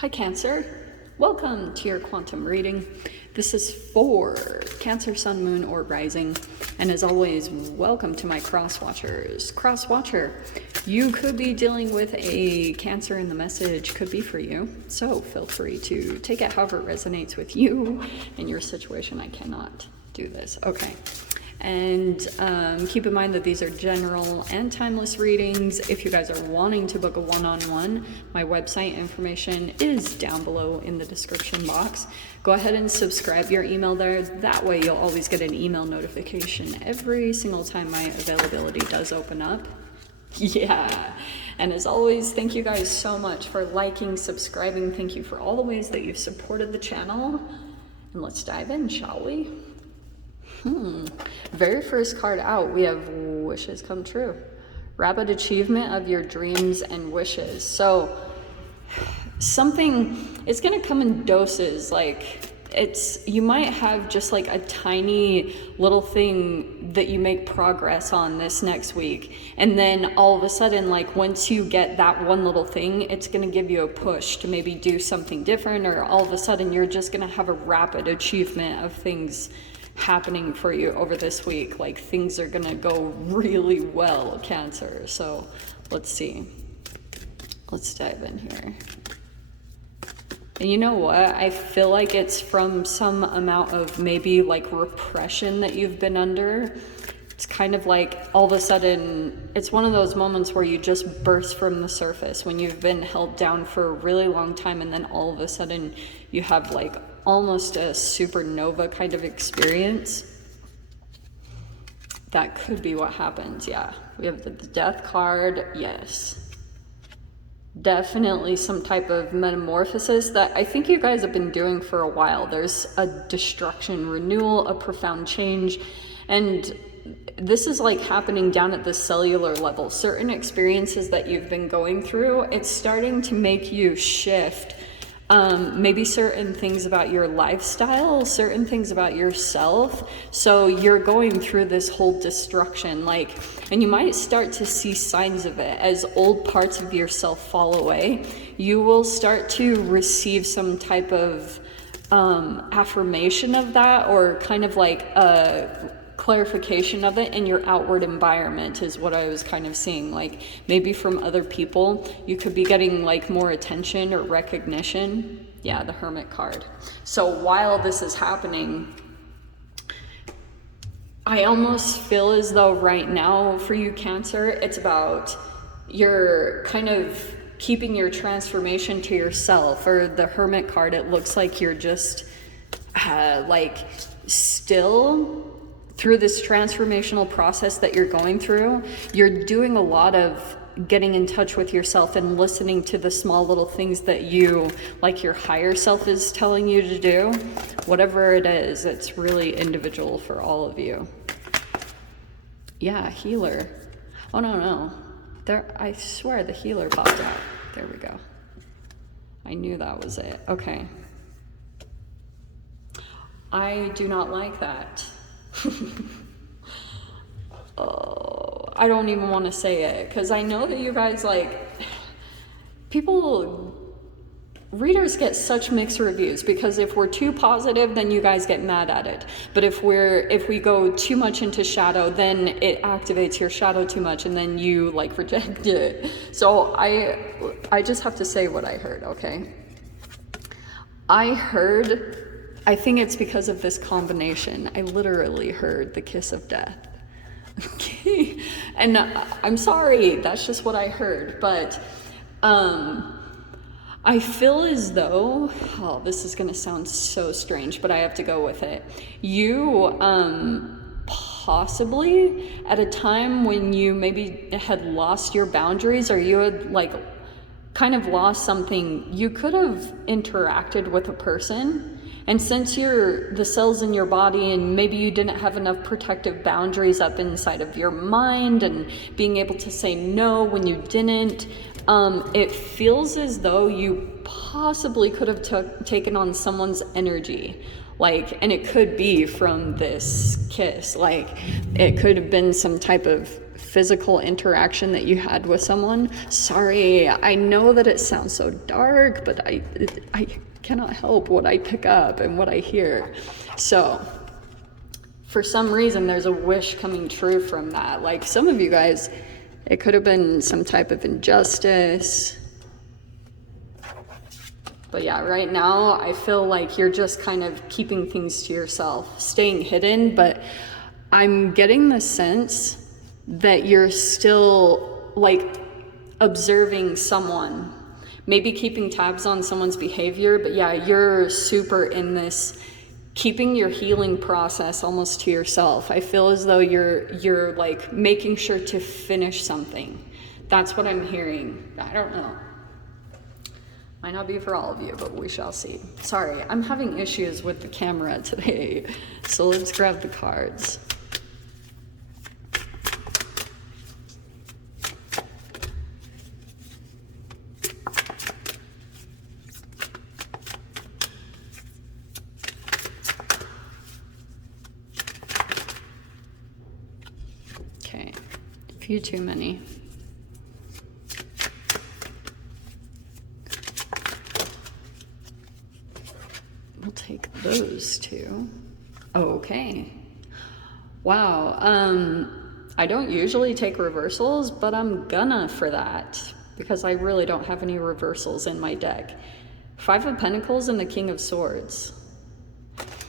Hi Cancer, welcome to your quantum reading. This is for Cancer, Sun, Moon, or Rising. And as always, welcome to my cross watchers. Cross watcher, you could be dealing with a Cancer and the message could be for you. So feel free to take it however it resonates with you and your situation. I cannot do this. Okay. And keep in mind that these are general and timeless readings. If you guys are wanting to book a one-on-one, my website information is down below in the description box. Go ahead and subscribe your email there. That way you'll always get an email notification every single time my availability does open up. Yeah. And as always, thank you guys so much for liking, subscribing. Thank you for all the ways that you've supported the channel. And let's dive in, shall we? Very first card out, we have wishes come true. Rapid achievement of your dreams and wishes. So something, it's gonna come in doses. Like you might have just like a tiny little thing that you make progress on this next week. And then all of a sudden, like once you get that one little thing, it's gonna give you a push to maybe do something different, or all of a sudden you're just gonna have a rapid achievement of things happening for you over this week. Like things are gonna go really well, Cancer. So let's see, let's dive in here. And you know what, I feel like it's from some amount of maybe like repression that you've been under. It's kind of like all of a sudden it's one of those moments where you just burst from the surface when you've been held down for a really long time, and then all of a sudden you have like almost a supernova kind of experience. That could be what happens. Yeah, we have the death card. Yes, definitely some type of metamorphosis that I think you guys have been doing for a while. There's a destruction, renewal, a profound change, and this is like happening down at the cellular level. Certain experiences that you've been going through, it's starting to make you shift. Maybe certain things about your lifestyle, certain things about yourself. So you're going through this whole destruction, like, and you might start to see signs of it as old parts of yourself fall away. You will start to receive some type of affirmation of that, or kind of like a clarification of it in your outward environment is what I was kind of seeing. Like maybe from other people, you could be getting like more attention or recognition. Yeah, the Hermit card. So while this is happening, I almost feel as though right now for you, Cancer, it's about you're kind of keeping your transformation to yourself. Or the Hermit card, it looks like you're just like still through this transformational process that you're going through. You're doing a lot of getting in touch with yourself and listening to the small little things that you, like your higher self is telling you to do. Whatever it is, it's really individual for all of you. Yeah, healer. Oh, no. There, I swear the healer popped out. There we go. I knew that was it. Okay. I do not like that. Oh, I don't even want to say it, because I know that you guys, like, readers get such mixed reviews, because if we're too positive, then you guys get mad at it. But if we go too much into shadow, then it activates your shadow too much, and then you like reject it. So I just have to say what I heard, okay? I think it's because of this combination. I literally heard the kiss of death. Okay. And I'm sorry, that's just what I heard. But I feel as though, oh, this is going to sound so strange, but I have to go with it. You possibly at a time when you maybe had lost your boundaries, or you had like kind of lost something, you could have interacted with a person. And since you're the cells in your body, and maybe you didn't have enough protective boundaries up inside of your mind, and being able to say no when you didn't, it feels as though you possibly could have taken on someone's energy. Like, and it could be from this kiss. Like, it could have been some type of physical interaction that you had with someone. Sorry, I know that it sounds so dark, but I cannot help what I pick up and what I hear. So for some reason, there's a wish coming true from that. Like some of you guys, it could have been some type of injustice. But yeah, right now, I feel like you're just kind of keeping things to yourself, staying hidden, but I'm getting the sense that you're still like observing someone, maybe keeping tabs on someone's behavior, but yeah, you're super in this, keeping your healing process almost to yourself. I feel as though you're like making sure to finish something. That's what I'm hearing. I don't know. Might not be for all of you, but we shall see. Sorry, I'm having issues with the camera today, so let's grab the cards. Okay, a few too many. We'll take those two. Okay. Wow. I don't usually take reversals, but I'm gonna for that because I really don't have any reversals in my deck. 5 of Pentacles and the King of Swords.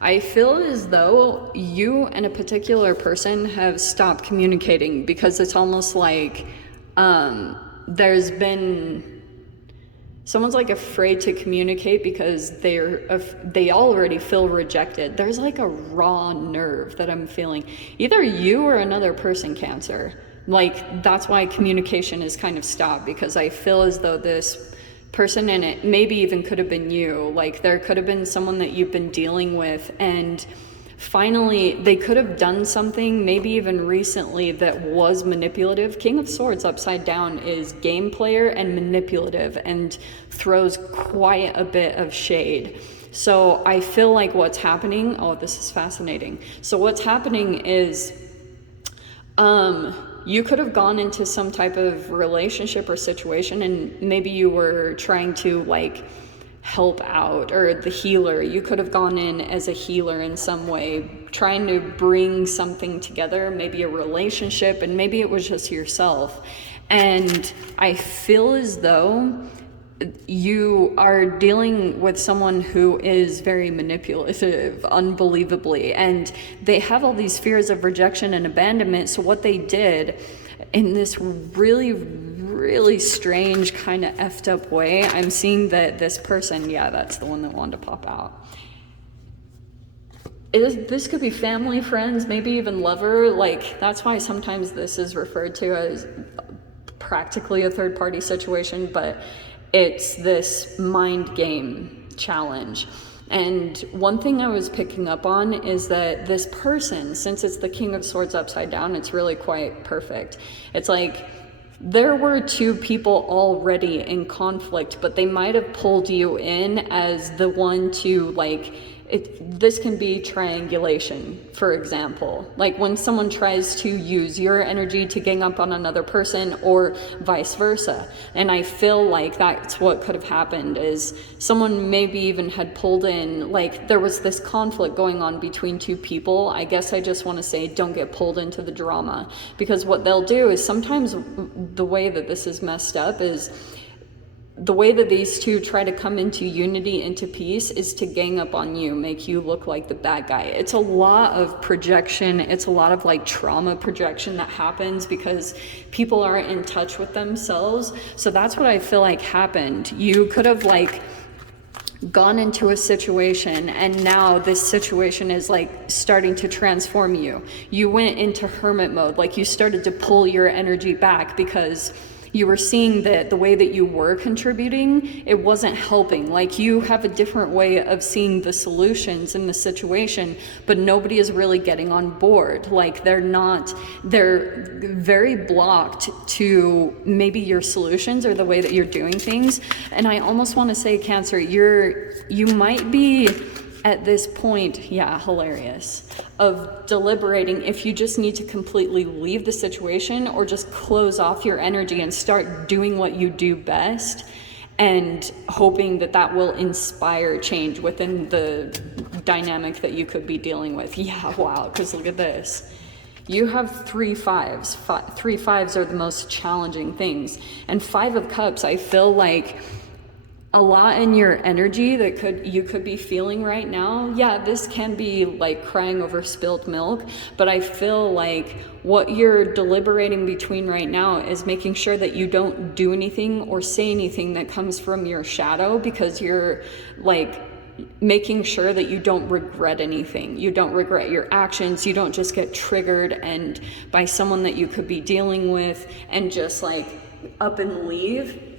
I feel as though you and a particular person have stopped communicating because it's almost like there's been someone's like afraid to communicate because they already feel rejected. There's like a raw nerve that I'm feeling. Either you or another person, Cancer. Like that's why communication is kind of stopped, because I feel as though this person, and it maybe even could have been you, like there could have been someone that you've been dealing with, and finally they could have done something maybe even recently that was manipulative. King of Swords upside down is game player and manipulative and throws quite a bit of shade. So I feel like what's happening, oh, this is fascinating. So what's happening is you could have gone into some type of relationship or situation, and maybe you were trying to like help out, or the healer. You could have gone in as a healer in some way, trying to bring something together, maybe a relationship, and maybe it was just yourself. And I feel as though you are dealing with someone who is very manipulative, unbelievably, and they have all these fears of rejection and abandonment. So what they did in this really strange kind of effed up way, I'm seeing that this person, yeah, that's the one that wanted to pop out. This could be family, friends, maybe even lover. Like that's why sometimes this is referred to as practically a third party situation, but it's this mind game challenge. And one thing I was picking up on is that this person, since it's the King of Swords upside down, it's really quite perfect. It's like there were 2 people already in conflict, but they might have pulled you in as the one to like, this can be triangulation, for example. Like when someone tries to use your energy to gang up on another person, or vice versa. And I feel like that's what could have happened, is someone maybe even had pulled in, like there was this conflict going on between 2 people. I guess I just want to say, don't get pulled into the drama, because what they'll do is sometimes the way that this is messed up is the way that these 2 try to come into unity, into peace, is to gang up on you, make you look like the bad guy. It's a lot of projection. It's a lot of like trauma projection that happens because people aren't in touch with themselves. So that's what I feel like happened. You could have like gone into a situation, and now this situation is like starting to transform you. You went into hermit mode, like you started to pull your energy back because you were seeing that the way that you were contributing, it wasn't helping. Like you have a different way of seeing the solutions in the situation, but nobody is really getting on board. Like they're very blocked to maybe your solutions or the way that you're doing things. And I almost want to say, Cancer, you might be at this point, yeah, hilarious, of deliberating if you just need to completely leave the situation or just close off your energy and start doing what you do best, and hoping that that will inspire change within the dynamic that you could be dealing with. Yeah, wow, because look at this. You have 3 5s. 3 5s are the most challenging things. And 5 of Cups, I feel like a lot in your energy that you could be feeling right now. Yeah, this can be like crying over spilt milk, but I feel like what you're deliberating between right now is making sure that you don't do anything or say anything that comes from your shadow, because you're like making sure that you don't regret anything. You don't regret your actions. You don't just get triggered and by someone that you could be dealing with and just like up and leave.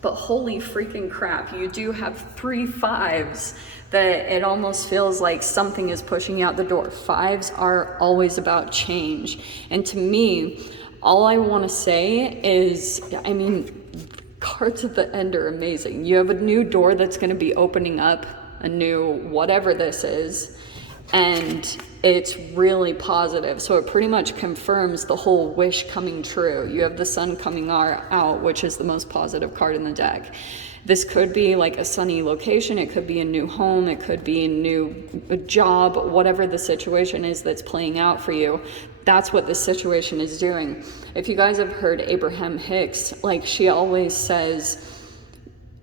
But holy freaking crap, you do have 3 5s that it almost feels like something is pushing you out the door. 5s are always about change. And to me, all I want to say is, I mean, cards at the end are amazing. You have a new door that's going to be opening up, a new whatever this is, and it's really positive. So it pretty much confirms the whole wish coming true. You have the sun coming out, which is the most positive card in the deck. This could be like a sunny location, it could be a new home, it could be a new job, whatever the situation is that's playing out for you. That's what this situation is doing. If you guys have heard Abraham Hicks, like she always says,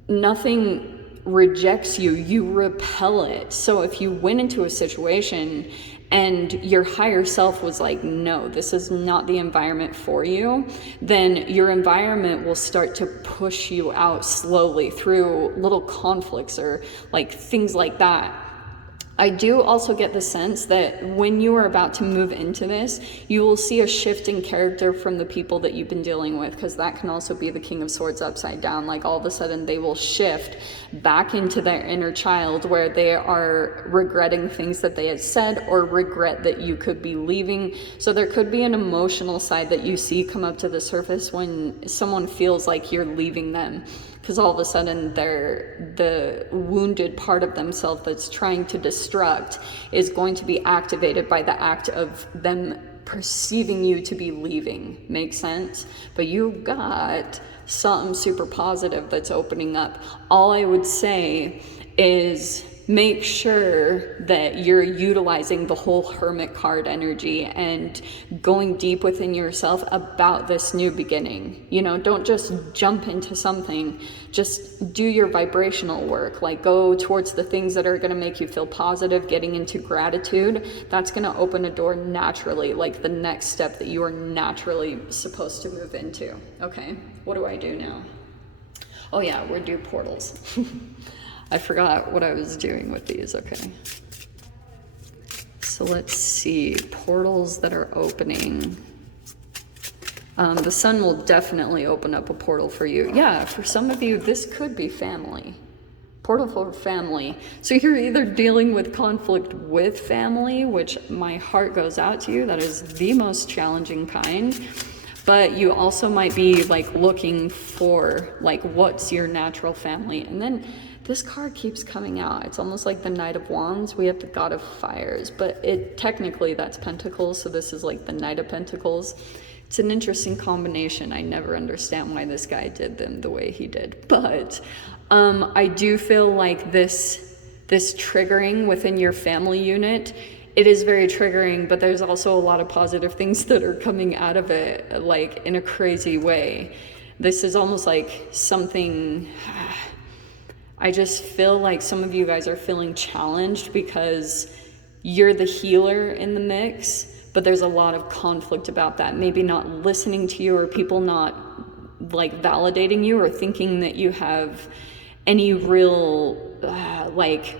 nothing rejects you, you repel it. So if you went into a situation and your higher self was like, no, this is not the environment for you, then your environment will start to push you out slowly through little conflicts or like things like that. I do also get the sense that when you are about to move into this, you will see a shift in character from the people that you've been dealing with, because that can also be the King of Swords upside down. Like all of a sudden they will shift back into their inner child where they are regretting things that they had said or regret that you could be leaving. So there could be an emotional side that you see come up to the surface when someone feels like you're leaving them, because all of a sudden the wounded part of themselves that's trying to destruct is going to be activated by the act of them perceiving you to be leaving. Makes sense? But you got something super positive that's opening up. All I would say is make sure that you're utilizing the whole Hermit card energy and going deep within yourself about this new beginning. You know, don't just jump into something, just do your vibrational work. Like go towards the things that are going to make you feel positive, getting into gratitude. That's going to open a door naturally, like the next step that you are naturally supposed to move into. Okay, what do I do now? Oh yeah, we're due portals. I forgot what I was doing with these. Okay. So let's see. Portals that are opening. The sun will definitely open up a portal for you. Yeah, for some of you, this could be family. Portal for family. So you're either dealing with conflict with family, which my heart goes out to you. That is the most challenging kind. But you also might be like looking for like what's your natural family. And then this card keeps coming out. It's almost like the Knight of Wands. We have the God of Fires, but technically that's Pentacles, so this is like the Knight of Pentacles. It's an interesting combination. I never understand why this guy did them the way he did. But I do feel like this triggering within your family unit, it is very triggering, but there's also a lot of positive things that are coming out of it, like in a crazy way. This is almost like something... I just feel like some of you guys are feeling challenged because you're the healer in the mix, but there's a lot of conflict about that. Maybe not listening to you, or people not like validating you or thinking that you have any real like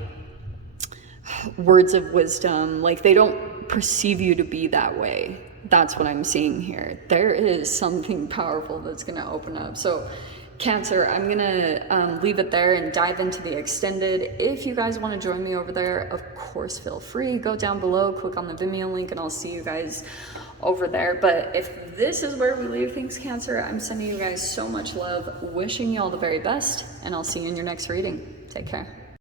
words of wisdom. Like they don't perceive you to be that way. That's what I'm seeing here. There is something powerful that's going to open up. So Cancer, I'm gonna leave it there and dive into the extended. If you guys want to join me over there, of course, feel free. Go down below, click on the Vimeo link, and I'll see you guys over there. But if this is where we leave things, Cancer, I'm sending you guys so much love, wishing you all the very best, and I'll see you in your next reading. Take care.